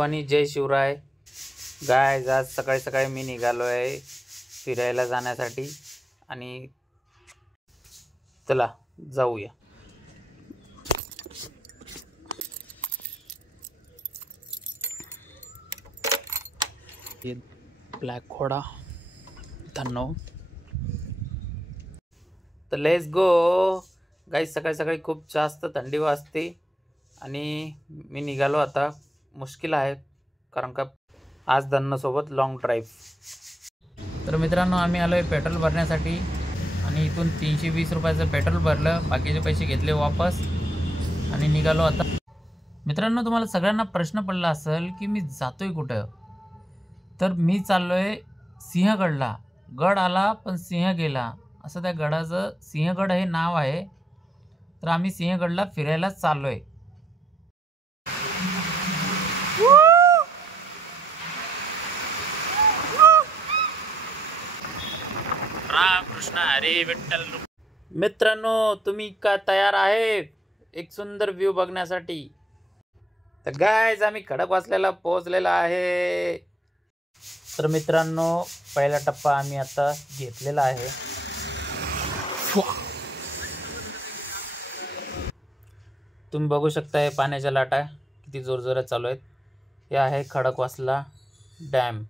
आणि जय शिवराय गायज. आज सकाळी सकाळी मी निघालो आहे फिरायला जाण्यासाठी आणि चला जाऊया. ब्लॅक घोडा धन्नो. तर लेट्स गो गाईज. सकाळी सकाळी खूप जास्त थंडी वाजते आणि मी निघालो आता. मुश्किल आहे कारण का आज धन्नोसोबत लॉंग ड्राईव्ह. तर मित्रांनो आम्ही आलो आहे पेट्रोल भरण्यासाठी आणि इथून 320 रुपयाचं पेट्रोल भरलं, बाकीचे पैसे घेतले वापस आणि निघालो आता. मित्रांनो तुम्हाला सगळ्यांना प्रश्न पडला असेल की मी जातोय कुठं. तर मी चाललो आहे सिंहगडला. गड आला पण सिंह गेला असं त्या गडाचं सिंहगड हे नाव आहे. तर आम्ही सिंहगडला फिरायला चाललो आहे. रामकृष्ण हरी विठ्ठल. मित्रांनो तुम्ही का तयार आहे एक सुंदर व्ह्यू बघण्यासाठी? तर गायज आम्ही खडकवासल्याला पोहोचलेला आहे. तर मित्रांनो पहिला टप्पा आम्ही आता घेतलेला आहे. तुम्ही बघू शकता हे पाण्याच्या लाटा किती जोरजोरात चालू आहेत. हे आहे खडकवासला डॅम.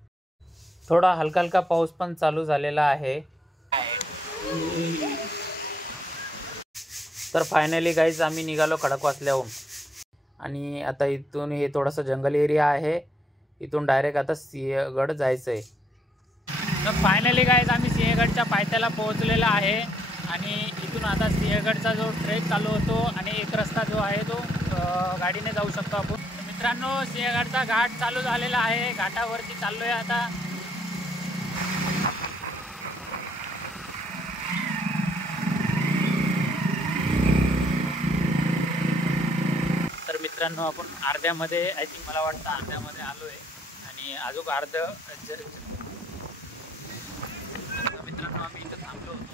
थोडा हलका हलका पाऊस पण चालू झालेला आहे. तर फायनली गाईज आम्ही निघालो खडकवासल्याहून आणि आता इथून हे थोडंसं जंगल एरिया आहे. इथून डायरेक्ट आता सिंहगड जायचं आहे. तर फायनली गाईज आम्ही सिंहगडच्या पायथ्याला पोहोचलेला आहे आणि इथून आता सिंहगडचा जो ट्रेक चालू होतो आणि एक रस्ता जो आहे तो गाडीने जाऊ शकतो आपण. मित्रांनो सिंहगडचा घाट चालू झालेला आहे. घाटावरती चाललो आहे आता. तर मित्रांनो आपण अर्ध्यामध्ये आय थिंक मला वाटतं अर्ध्यामध्ये आलो आहे आणि अजून अर्ध. मित्रांनो आम्ही इथं थांबलो होतो.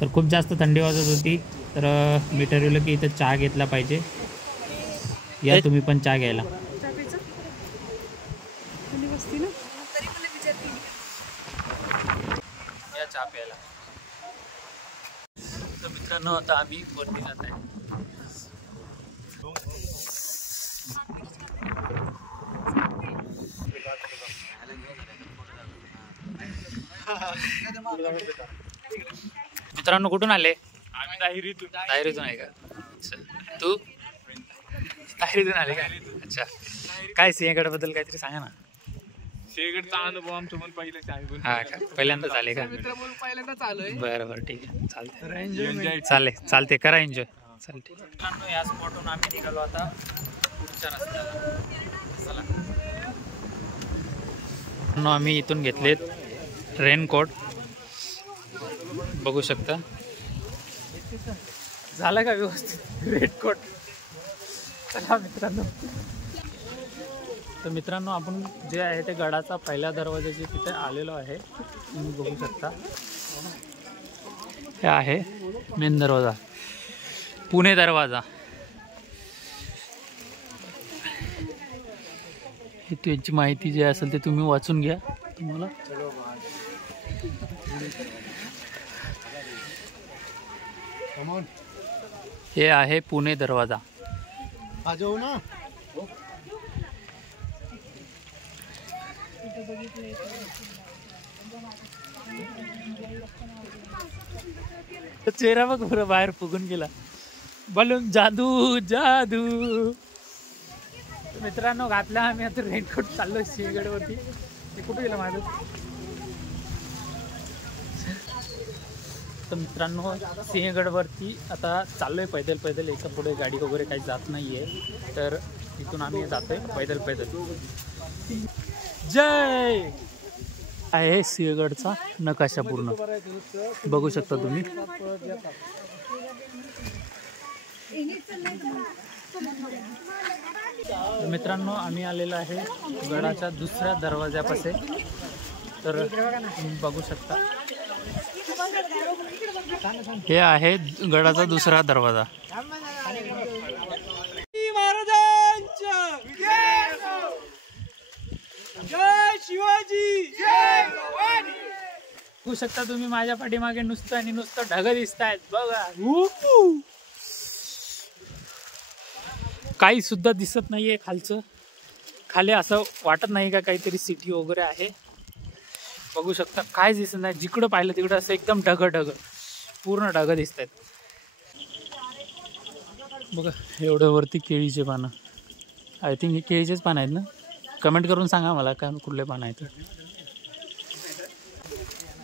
तर खूप जास्त थंडी वाजत होती तर मी ठरवलं की इथं चहा घेतला पाहिजे. या तुम्ही पण चहा घ्यायला. या चहा प्यायला. तर मित्रांनो आता आम्ही वरती जात आहे. मित्रांनो कुठून आले? आम्ही दाहिरीतून. दाहिरीतून आहे का? अच्छा. तू दाहिरीतून आले का? अच्छा. काय सिंहगडबद्दल काहीतरी सांगा ना. सिंहगडचा अनुभव आमचं पण पहिलंच आहे. हा का? पहिल्यांदाच आले का? पहिल्यांदाच आलोय. बरं बरं ठीक आहे चालते. चालते करा एन्जॉय. चालते. मित्रांनो या स्पॉटहून आम्ही निघालो आता पुढच्या रस्त्याला. चला. आम्ही इथून घेतलेत रेनकोट. बघू शकता. झालं का व्यवस्थित रेनकोट? चला मित्रांनो. तर मित्रांनो आपण जे आहे ते गडाचा पहिल्या दरवाजाची तिथे आलेलो आहे. तुम्ही बघू शकता हे आहे मेन दरवाजा, पुणे दरवाजा. हे त्यांची माहिती जी असेल ते तुम्ही वाचून घ्या. तुम्हाला हे आहे पुणे दरवाजा. चेहरा बघ बरं बाहेर फुगून गेला. बलून जादू जादू. मित्रांनो घातला आम्ही आता रेनकोट. चाललो सिंहगडवरती. ते कुठे गेलं माझं? तर मित्रांनो सिंहगडवरती आता चाललोय पैदल पैदल. याच्या पुढे गाडी वगैरे काही जात नाही आहे. तर इथून आम्ही जातोय पैदल पैदल. जय आहे सिंहगडचा नकाशा पूर्ण बघू शकता तुम्ही. मित्रांनो आम्ही आलेलो आहे गडाच्या दुसऱ्या दरवाजापाशी. तर तुम्ही बघू शकता हे आहे गडाचा दुसरा दरवाजा. जय शिवाजी, जय भवानी. बघू शकता तुम्ही माझ्या पाठीमागे नुसतं आणि नुसतं ढग दिसत आहेत बघा. काही सुद्धा दिसत नाहीये खालचं. खाली असं वाटत नाही का काहीतरी सिटी वगैरे आहे. बघू शकता काय दिसत नाही. जिकडं पाहिलं तिकडं असं एकदम ढग पूर्ण ढग दिसत आहेत बघा. एवढं वरती केळीचे पानं. आय थिंक हे केळीचेच पानं आहेत ना. कमेंट करून सांगा मला काय कुठले पानं आहेत.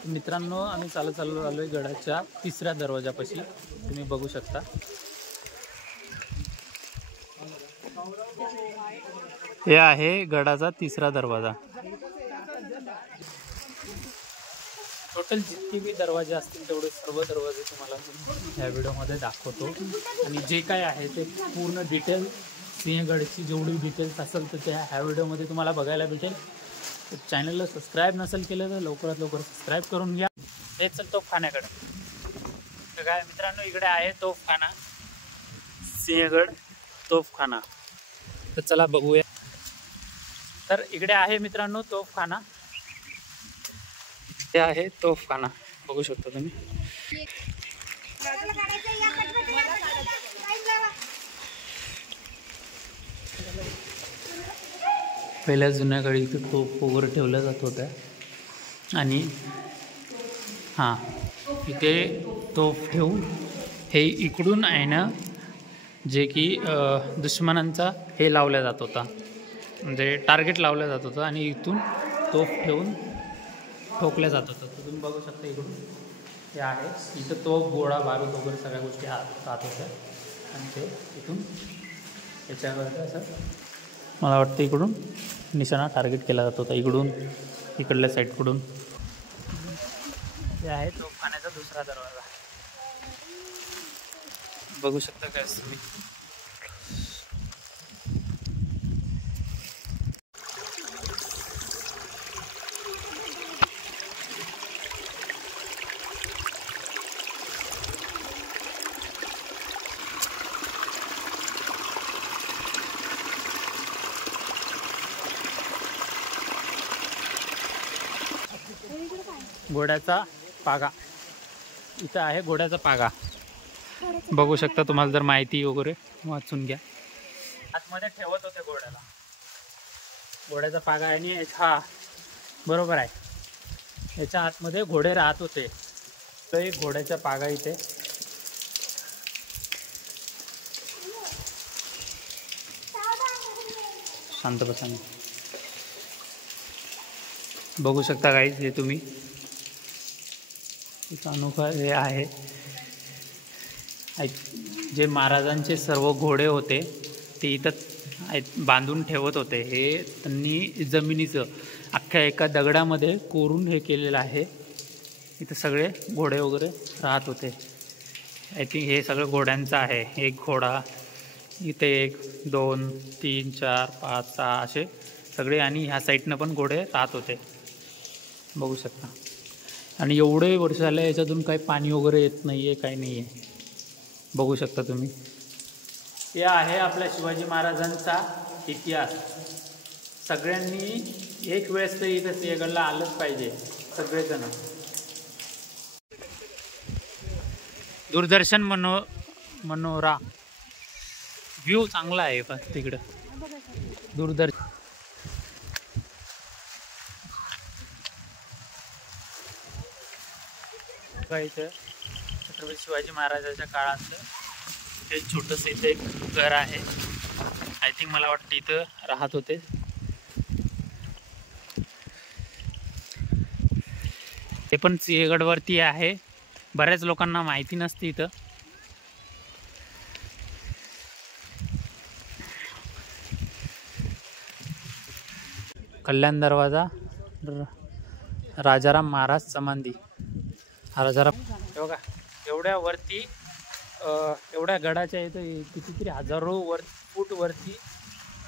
मित्रांनो आम्ही चालत आलोय गडाच्या तिसऱ्या दरवाजापाशी. तुम्ही बघू शकता. हे आहे गडाचा तिसरा दरवाजा. टोटल जितके बी दरवाजे असतील तेवढे सर्व दरवाजे तुम्हाला ह्या व्हिडिओमध्ये दाखवतो. आणि जे काय आहे ते पूर्ण डिटेल सिंहगडची जेवढी डिटेल्स असेल तर त्या ह्या व्हिडिओमध्ये तुम्हाला बघायला भेटेल. तर चॅनलला सबस्क्राईब नसेल केलं तर लवकरात लवकर सबस्क्राईब करून घ्या. हे चल तोफखान्याकडे. तर काय मित्रांनो इकडे आहे तोफखाना, सिंहगड तोफखाना. तर चला बघूया. तर इकडे आहे मित्रांनो तोफखाना. हे आहे तोफखाना बघू शकता तुम्ही. पहिल्या जुन्या काळी इथे तोफ वगैरे ठेवल्या जात होत्या. आणि हां इथे तोफ ठेवून हे इकडून आहे ना जे की दुश्मनांचा हे लावला जात होता, म्हणजे टार्गेट लावलं जात होतं. आणि इथून तोफ ठेवून ठोकल्या जात होतं. तर तुम्ही बघू शकता इकडून हे आहे. इथं तोफ गोळा बारूद वगैरे सगळ्या गोष्टी राहत होत्या. आणि ते इथून याच्यावर असं मला वाटतं इकडून निशाणा टार्गेट केला जात होता. इकडून इकडल्या साईडकडून. हे आहे तोफखान्याचा दुसरा दरवाजा. बघू शकता काय तुम्ही. घोड्याचा पागा. इथं आहे घोड्याचा पागा. बघू शकता. तुम्हाला जर माहिती वगैरे वाचून घ्या. आतमध्ये ठेवत होते घोड्याला. घोड्याचा पागा आहे. आणि हा बरोबर आहे. याच्या आतमध्ये घोडे राहत होते. तर एक घोड्याचा पागा इथे. शांत बसा. बघू शकता गाईज हे तुम्ही. अनोखा हे आहे. जे महाराजांचे सर्व घोडे होते ते इथं बांधून ठेवत होते. हे त्यांनी जमिनीचं अख्ख्या एका दगडामध्ये कोरून हे केलेलं आहे. इथं सगळे घोडे वगैरे राहत होते. आय थिंक हे सगळं घोड्यांचं आहे. एक घोडा इथे 1 2 3 4 5 6 असे सगळे. आणि ह्या साईडनं पण घोडे राहत होते. बघू शकता. आणि एवढे वर्ष झाले याच्यातून काही पाणी वगैरे येत नाही आहे, काही नाही आहे. बघू शकता तुम्ही. हे आहे आपल्या शिवाजी महाराजांचा इतिहास. सगळ्यांनी एक वेळेस तरी इथं सिंहगडला आलंच पाहिजे सगळेजण. दूरदर्शन मनोरा व्ह्यू चांगला आहे पण तिकडं दूरदर्शन. इथं छत्रपती शिवाजी महाराजांच्या काळातलं हे छोटंसं इथं एक घर आहे. आय थिंक मला वाटतं इथं राहत होते. हे पण सिंहगडवरती आहे. बऱ्याच लोकांना माहिती नसते इथं. कल्याण दरवाजा, राजाराम महाराज समाधी. राजाराम बघा एवढ्या वरती, एवढ्या गडाच्या इथं कितीतरी हजारो फूट वरती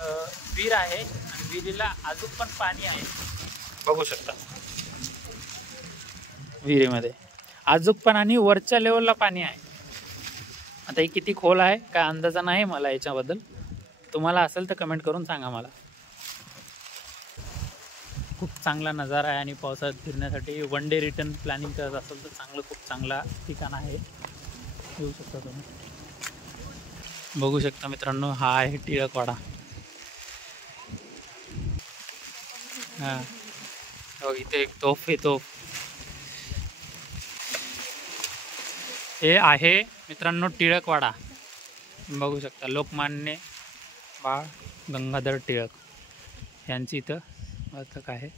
विहीर आहे. आणि विहिरीला अजून पण पाणी आहे. बघू शकता विहिरीमध्ये. अजून पण आणि वरच्या लेवलला पाणी आहे. आता हे किती खोल आहे काय अंदाजा नाही मला याच्याबद्दल. तुम्हाला असेल तर कमेंट करून सांगा मला. खूप चांगला नजारा आहे आणि पावसाळ्यात फिरण्यासाठी वन डे रिटर्न प्लॅनिंग करत असेल तर खूप चांगला ठिकाण आहे. येऊ शकता तुम्ही. बघू शकता मित्रांनो, हा आहे टिळकवाडा. हा हो, इथे एक तोफ आहे. तोफ हे आहे मित्रांनो टिळकवाडा. बघू शकता लोकमान्य बाळ गंगाधर टिळक यांची इथं वाचक आहे.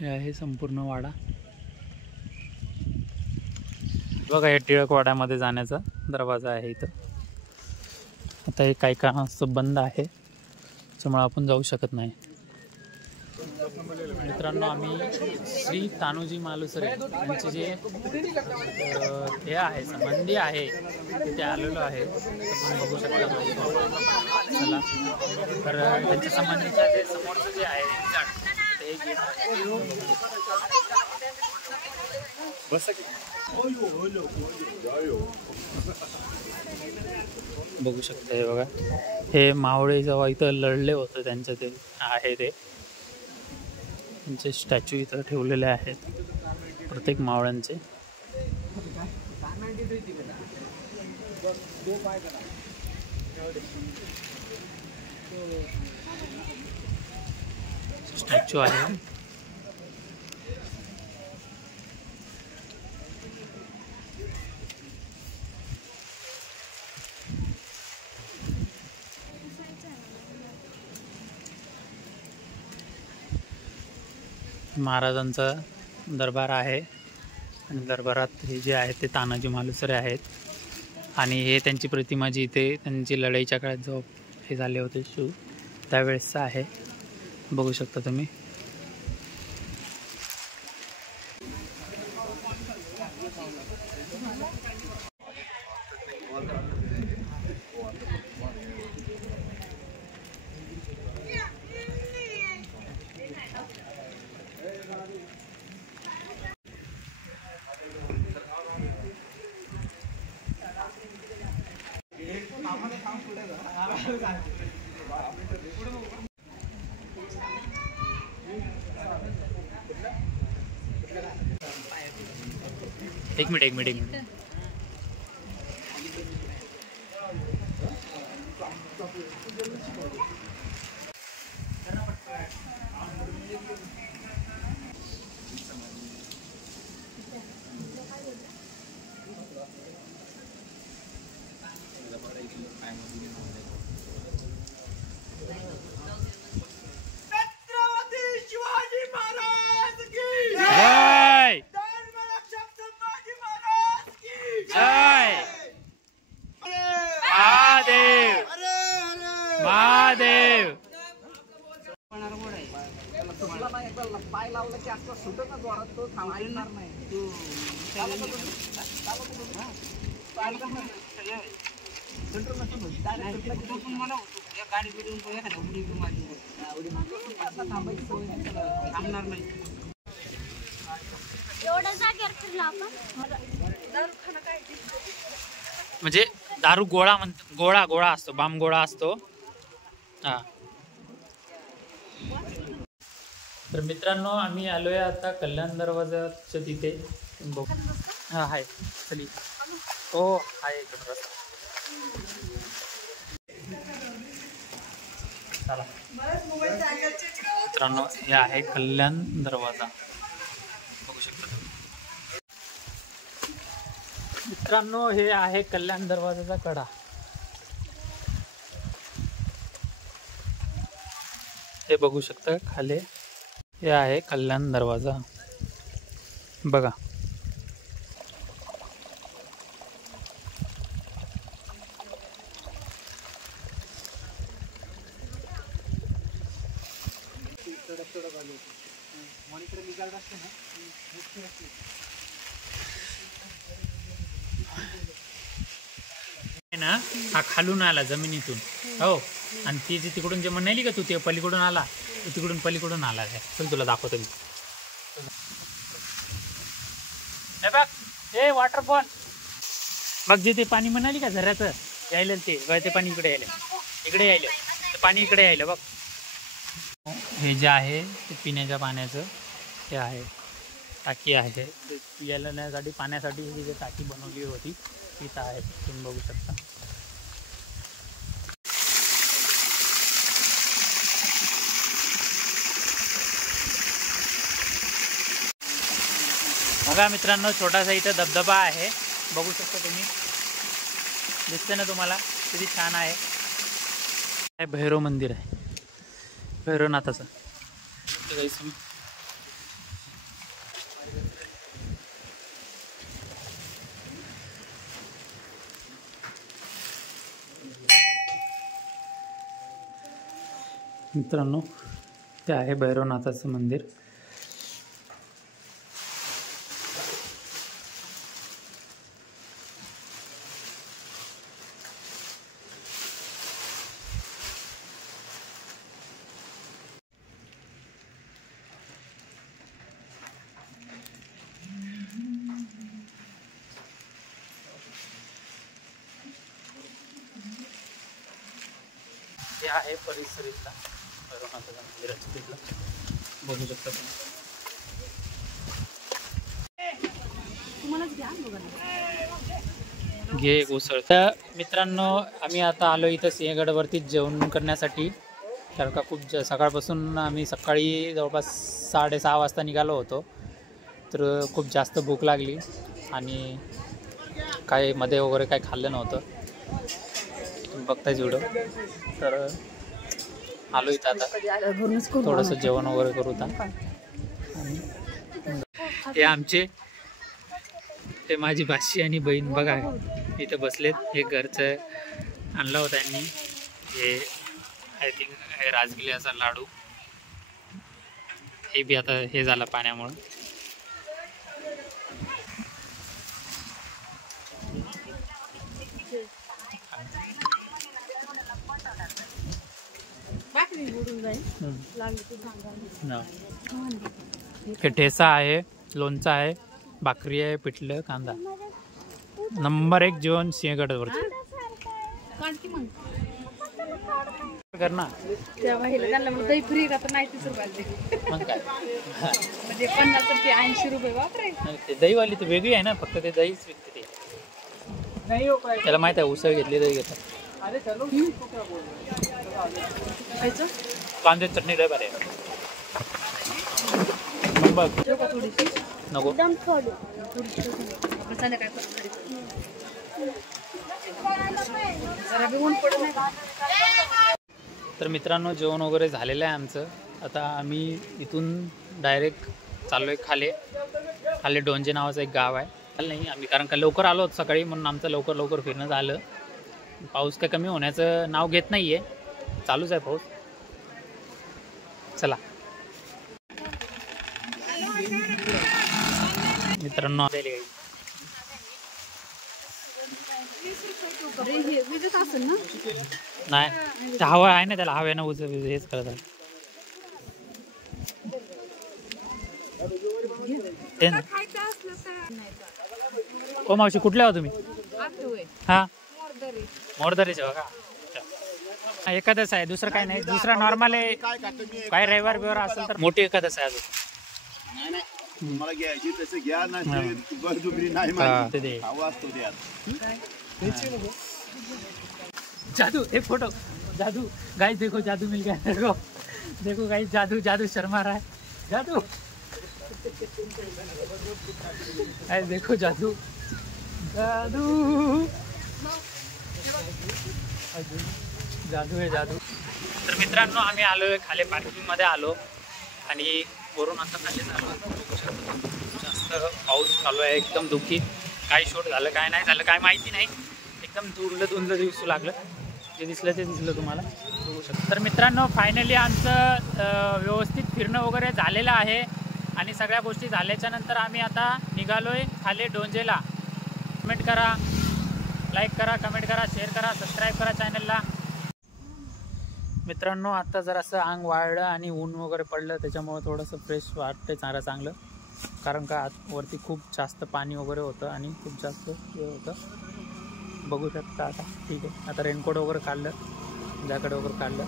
हे आहे संपूर्ण वाडा. बघा हे टिळकवाड्यामध्ये जाण्याचा दरवाजा आहे इथं. आता हे काही कारणास्तव बंद आहे त्यामुळे आपण जाऊ शकत नाही. मित्रांनो आम्ही श्री तानोजी मालुसरे यांचे जे हे आहे संबंधी आहे तिथे आलेलो आहे. तुम्ही बघू शकता. चला तर त्यांच्या संबंधीच्या जे समोरचं जे आहे ते गेट आहे. बघू शकता. हे बघा हे मावळे जेव्हा इथं लढले होते त्यांचं ते आहे ते त्यांचे स्टॅच्यू इथं ठेवलेले आहेत प्रत्येक मावळ्यांचे. स्टॅच्यू आहे. महाराजांचा दरबार आहे आणि दरबारात हे जे आहे ते तानाजी मालुसरे आहेत. आणि हे त्यांची प्रतिमा जी इथे त्यांची लढाईच्या काळात जो हे झाले होते त्यावेळेसचा आहे. बघू शकता तुम्ही. एक मिनिट. महादेव. म्हणजे दारू गोळा गोळा असतो, बाम गोळा असतो. हा तर मित्रांनो आम्ही आलोय आता कल्याण दरवाजाच्या तिथे. हा हाय चली. हो आहे चला मित्रांनो हे आहे कल्याण दरवाजा. बघू शकता मित्रांनो हे आहे कल्याण दरवाजाचा कडा. हे बघू शकता खाली हे आहे कल्याण दरवाजा. बघा ना हा खालून आला जमिनीतून हो, आणि ती जी तिकडून जे म्हणाली का तू ते पलीकडून आला, तो तिकडून पलीकडून आला आहे. चल तुला दाखवतो मी. हे बघ हे वॉटरफॉल बघ, जे ते पाणी म्हणाली का झऱ्याचं यायला, ते पाणी इकडे यायलं ते पाणी इकडे यायलं बघ. हे जे आहे ते पिण्याच्या पाण्याचं हे आहे, टाकी आहे. यायला नेण्यासाठी पाण्यासाठी ही जी टाकी बनवली होती तिथं आहे, तुम्ही बघू शकता. बघा मित्रांनो, छोटासा इथं धबधबा आहे, बघू शकता तुम्ही. दिसते ना तुम्हाला किती छान आहे. हे भैरव मंदिर आहे, भैरवनाथाचं. मित्रांनो ते आहे भैरवनाथाचं मंदिर. हे आहे परिसर इथला भैरवनाथाच्या मंदिराचं, तिथलं बघू शकता तुम्ही. घे एक उसळ. तर मित्रांनो आम्ही आता आलो इथं सिंहगडवरती जेवण करण्यासाठी, कारण का खूप सकाळपासून आम्ही सकाळी जवळपास 6:30 वाजता निघालो होतो. तर खूप जास्त भूक लागली आणि काय मध्ये वगैरे काय खाल्लं नव्हतं, तुम्ही बघतायच व्हिडिओ. तर आलो इथं आता थोडंसं जेवण वगैरे करू. हे आमचे ते माझी भाची आणि बहीण बघा इथं बसलेत. हे घरचं आणलं होतं यांनी, हे आय थिंक हे राजगिऱ्याचा लाडू. हे बी आता हे झालं पाण्यामुळं. हे ठेचा आहे, लोणचं आहे, भाकरी आहे, पिठलं, कांदा. नंबर 1 जेवण सिंहगडवरचं. कर ना दही फ्री राहतं, नाही 30 रुपयाला मग काय. म्हणजे 50 रुपये 80 रुपये बापरे. ते दहीवाली तर वेगळी आहे ना, फक्त ते दहीच विकते ते. त्याला माहित आहे उसळ घेतली दही घेतात. कांदे चटणी लय बरे बघ. नको तर मित्रांनो जेवण वगैरे झालेलं आहे आमचं. आता आम्ही इथून डायरेक्ट चाललो आहे खाले डोंजे नावाचं एक गाव आहे. नाही आम्ही कारण का लवकर आलो होतो सकाळी, म्हणून आमचं लवकर फिरणं झालं. पाऊस काय कमी होण्याचं नाव घेत नाही आहे, चालूच आहे पाऊस. चला मित्रांनो, नाही ते हवा आहे ना, त्याला हव्यानं हेच करत आहे. ओ मावशी कुठल्या हो तुम्ही? हा मोरदरीचे बघा. एकादश आहे, दुसरं काय नाही. दुसरा नॉर्मल आहे, काय रविवार बिवार असेल तर मोठी एकादश आहे अजून. मला घ्यायची तसं घ्या ना, बळजुबरी नाही जादू एक फोटो जादू गाइस देखो, जादू मिल गया देखो. देखो गाइस जादू शर्मा रहा है. जादू गाइस देखो जादू आहे जादू. तर मित्रांनो आम्ही आलोय खाली पार्किंगमध्ये आलो आणि वरून आता खाली झालो. जास्त पाऊस चालू आहे, एकदम दुःखी. काय शूट झालं काय नाही झालं काय माहिती नाही, एकदम धुंदलं दिसू लागलं. जे दिसलं ते दिसलं तुम्हाला बघू शकता. तर मित्रांनो फायनली आमचं व्यवस्थित फिरणं वगैरे झालेलं आहे आणि सगळ्या गोष्टी झाल्याच्या नंतर आम्ही आता निघालोय खाली डोंजेला. कमेंट करा लाईक करा, कमेंट करा, शेअर करा, सबस्क्राईब करा चॅनलला. मित्रांनो आता जरासं अंग वाळलं आणि ऊन वगैरे पडलं त्याच्यामुळे थोडंसं फ्रेश वाटते चांगलं. कारण का वरती खूप जास्त पाणी वगैरे होतं आणि खूप जास्त हे होतं. बघू शकता आता. ठीक आहे, आता रेनकोट वगैरे काढलं, जॅकेट वगैरे काढलं.